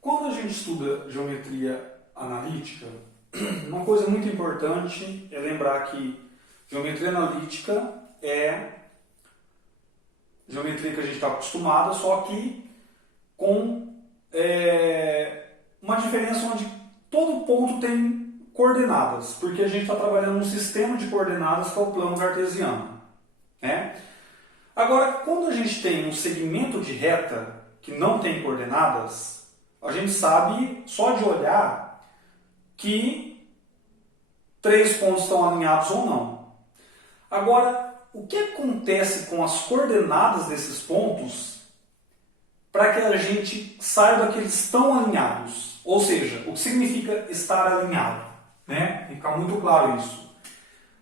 Quando a gente estuda geometria analítica, uma coisa muito importante é lembrar que geometria analítica é geometria que a gente está acostumado, só que com uma diferença onde todo ponto tem coordenadas, porque a gente está trabalhando num sistema de coordenadas que é o plano cartesiano, né? Agora, quando a gente tem um segmento de reta que não tem coordenadas, a gente sabe só de olhar que 3 pontos estão alinhados ou não. Agora, o que acontece com as coordenadas desses pontos para que a gente saiba que eles estão alinhados? Ou seja, o que significa estar alinhado, né? Fica muito claro isso.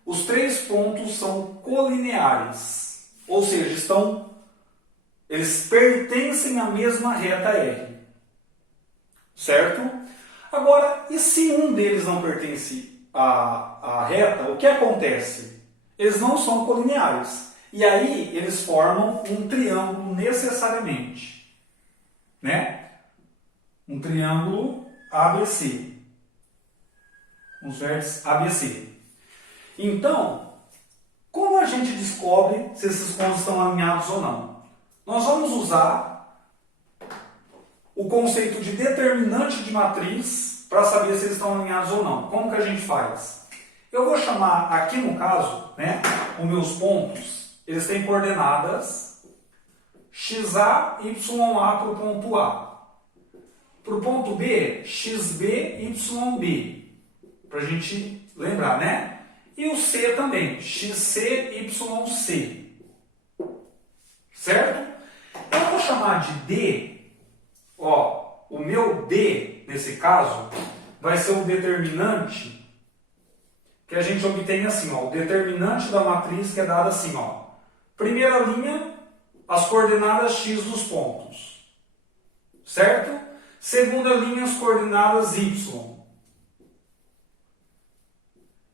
Os 3 pontos são colineares, ou seja, eles pertencem à mesma reta R. Certo? Agora, e se um deles não pertence à reta, o que acontece? Eles não são colineares. E aí, eles formam um triângulo necessariamente. Né? Um triângulo ABC. Os vértices ABC. Então, como a gente descobre se esses pontos estão alinhados ou não? Nós vamos usar o conceito de determinante de matriz para saber se eles estão alinhados ou não. Como que a gente faz? Eu vou chamar aqui no caso, né, os meus pontos, eles têm coordenadas xa, ya para o ponto A. Para o ponto B, xb, yb. Para a gente lembrar, né? E o C também, xc, yc. Certo? Eu vou chamar de D. Ó, o meu D, nesse caso, vai ser o determinante que a gente obtém assim, ó, o determinante da matriz que é dado assim, ó. Primeira linha, as coordenadas x dos pontos. Certo? Segunda linha, as coordenadas y.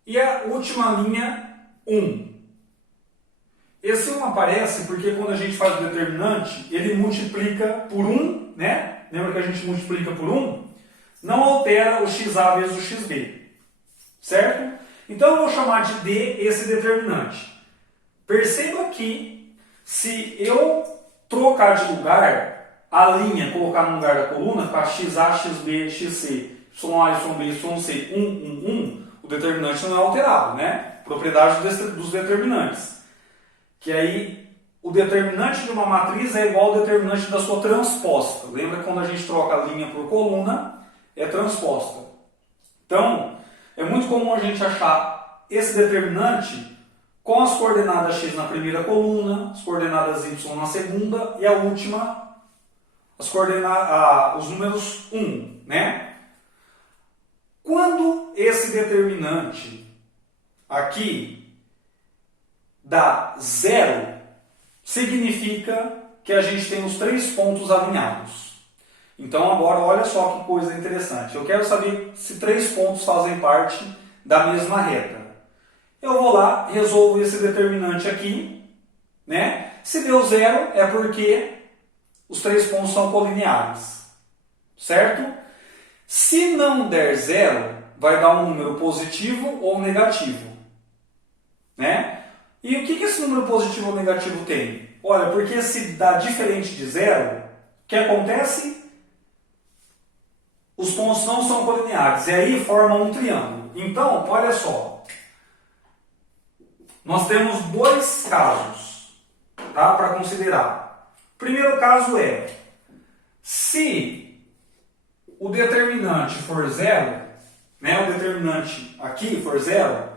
E a última linha, 1. Esse 1 aparece porque quando a gente faz o determinante, ele multiplica por 1, né? Lembra que a gente multiplica por 1? Não altera o xa vezes o xb. Certo? Então eu vou chamar de D esse determinante. Perceba que se eu trocar de lugar, a linha, colocar no lugar da coluna, para xa, xb, xc, ya, yb, yc, 1, 1, 1, o determinante não é alterado, né? Propriedade dos determinantes. Que aí o determinante de uma matriz é igual ao determinante da sua transposta. Lembra que quando a gente troca a linha por coluna, é transposta. Então, é muito comum a gente achar esse determinante com as coordenadas x na primeira coluna, as coordenadas y na segunda e a última, os números 1, né? Quando esse determinante aqui dá 0, significa que a gente tem os 3 pontos alinhados. Então agora olha só que coisa interessante. Eu quero saber se 3 pontos fazem parte da mesma reta. Eu vou lá, resolvo esse determinante aqui, né? Se deu 0 é porque os 3 pontos são colineares. Certo? Se não der 0, vai dar um número positivo ou negativo. Né? E o que esse número positivo ou negativo tem? Olha, porque se dá diferente de 0, o que acontece? Os pontos não são colineares, e aí formam um triângulo. Então, olha só. Nós temos 2 casos, tá, para considerar. O primeiro caso é, se o determinante for 0, né, o determinante aqui for 0,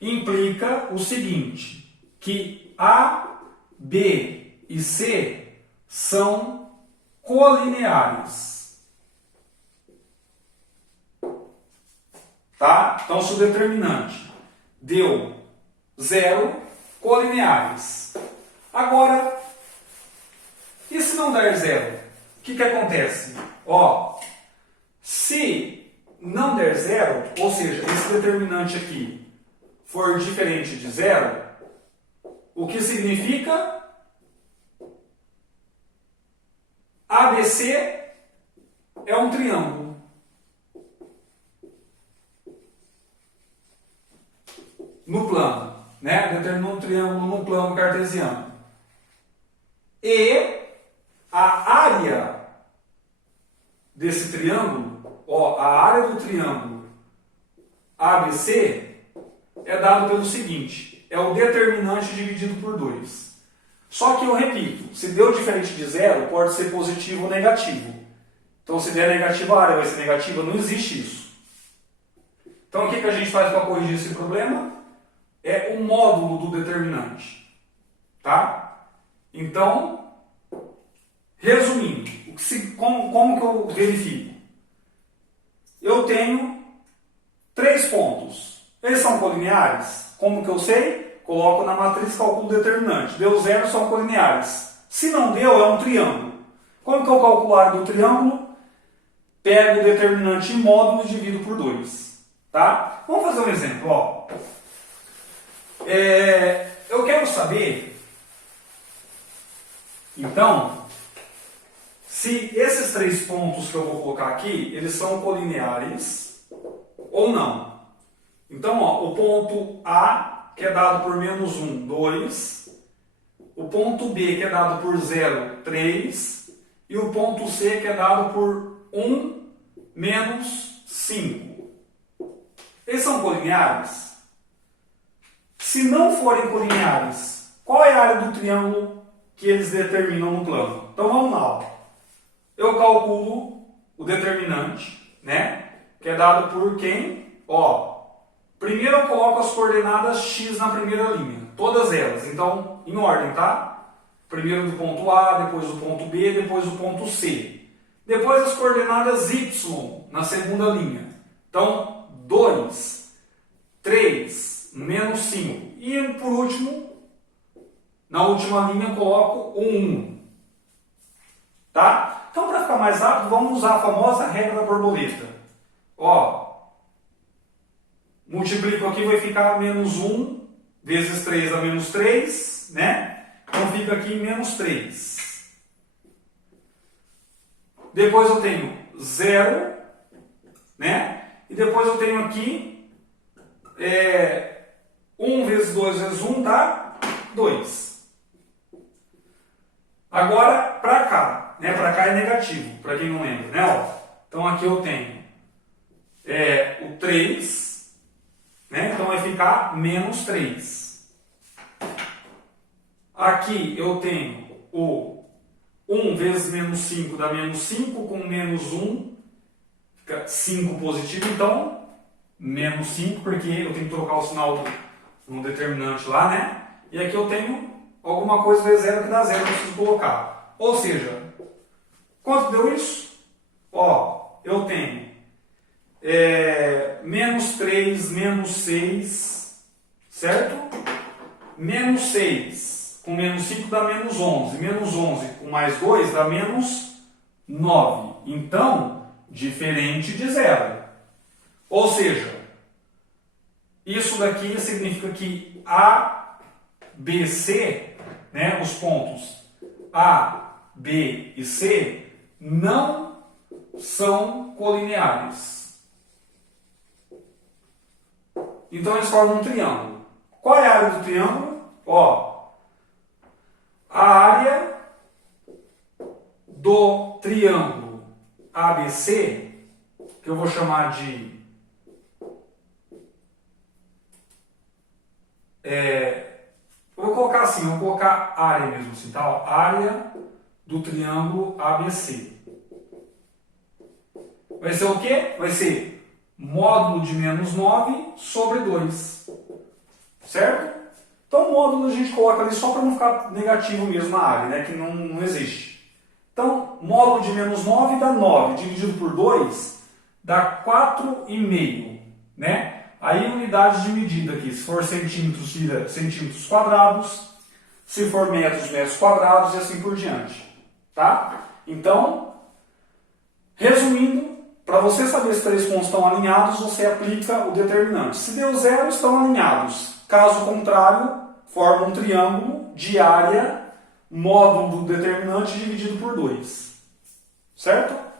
implica o seguinte, que A, B e C são colineares. Tá? Então, se o determinante deu 0, colineares. Agora, e se não der 0? O que acontece? Ó, se não der 0, ou seja, esse determinante aqui for diferente de 0, o que significa ABC é um triângulo. No plano, né? Determinou um triângulo no plano cartesiano. E a área desse triângulo, ó, a área do triângulo ABC é dado pelo seguinte, é o determinante dividido por 2. Só que eu repito, se deu diferente de zero, pode ser positivo ou negativo. Então se der negativo, a área vai ser negativa, não existe isso. Então o que a gente faz para corrigir esse problema? É o módulo do determinante. Tá? Então, resumindo, como que eu verifico? Eu tenho 3 pontos. Eles são colineares? Como que eu sei? Coloco na matriz, calculo o determinante. Deu 0, são colineares. Se não deu, é um triângulo. Como que eu calculo a área do triângulo? Pego o determinante em módulo e divido por 2. Tá? Vamos fazer um exemplo. Ó. Eu quero saber, então, se esses 3 pontos que eu vou colocar aqui, eles são colineares ou não. Então, ó, o ponto A, que é dado por menos 1, 2. O ponto B, que é dado por 0, 3. E o ponto C, que é dado por 1, menos 5. Eles são colineares? Se não forem colineares, qual é a área do triângulo que eles determinam no plano? Então vamos lá. Ó. Eu calculo o determinante, né? Que é dado por quem? Ó, primeiro eu coloco as coordenadas x na primeira linha, todas elas. Então, em ordem, tá? Primeiro do ponto A, depois do ponto B, depois do ponto C. Depois as coordenadas y na segunda linha. Então, 2, 3, menos 5. E por último, na última linha, eu coloco o 1. Tá? Então, para ficar mais rápido, vamos usar a famosa regra da borboleta. Ó, multiplico aqui, vai ficar menos 1 vezes 3 dá menos 3, né? Então fica aqui menos 3. Depois eu tenho 0, né? E depois eu tenho aqui 1 vezes 2 vezes 1 dá 2. Agora, para cá, né? Para cá é negativo, para quem não lembra, né? Ó, então aqui eu tenho o 3, né? Então vai ficar menos 3. Aqui eu tenho o 1 vezes menos 5 dá menos 5, com menos 1 fica 5 positivo, então menos 5, porque eu tenho que trocar o sinal no determinante lá, né? E aqui eu tenho alguma coisa vezes 0 que dá 0, eu preciso colocar. Ou seja, quanto deu isso? Ó, eu tenho menos 3, menos 6, certo? Menos 6 com menos 5 dá menos 11. Menos 11 com mais 2 dá menos 9. Então, diferente de 0. Ou seja, isso daqui significa que A, B, C, né, os pontos A, B e C, não são colineares. Então eles formam um triângulo. Qual é a área do triângulo? Ó, a área do triângulo ABC, que eu vou chamar de eu vou colocar assim, eu vou colocar área mesmo assim, tá? Ó, área do triângulo ABC. Vai ser o quê? Vai ser módulo de menos 9 sobre 2. Certo? Então, o módulo a gente coloca ali só para não ficar negativo mesmo a área, né? Que não existe. Então, módulo de menos 9 dá 9, dividido por 2 dá 4,5, né? Aí, unidade de medida aqui, se for centímetros, vira centímetros quadrados, se for metros, metros quadrados e assim por diante. Tá? Então, resumindo, para você saber se 3 pontos estão alinhados, você aplica o determinante. Se deu 0, estão alinhados. Caso contrário, forma um triângulo de área módulo do determinante dividido por 2. certo?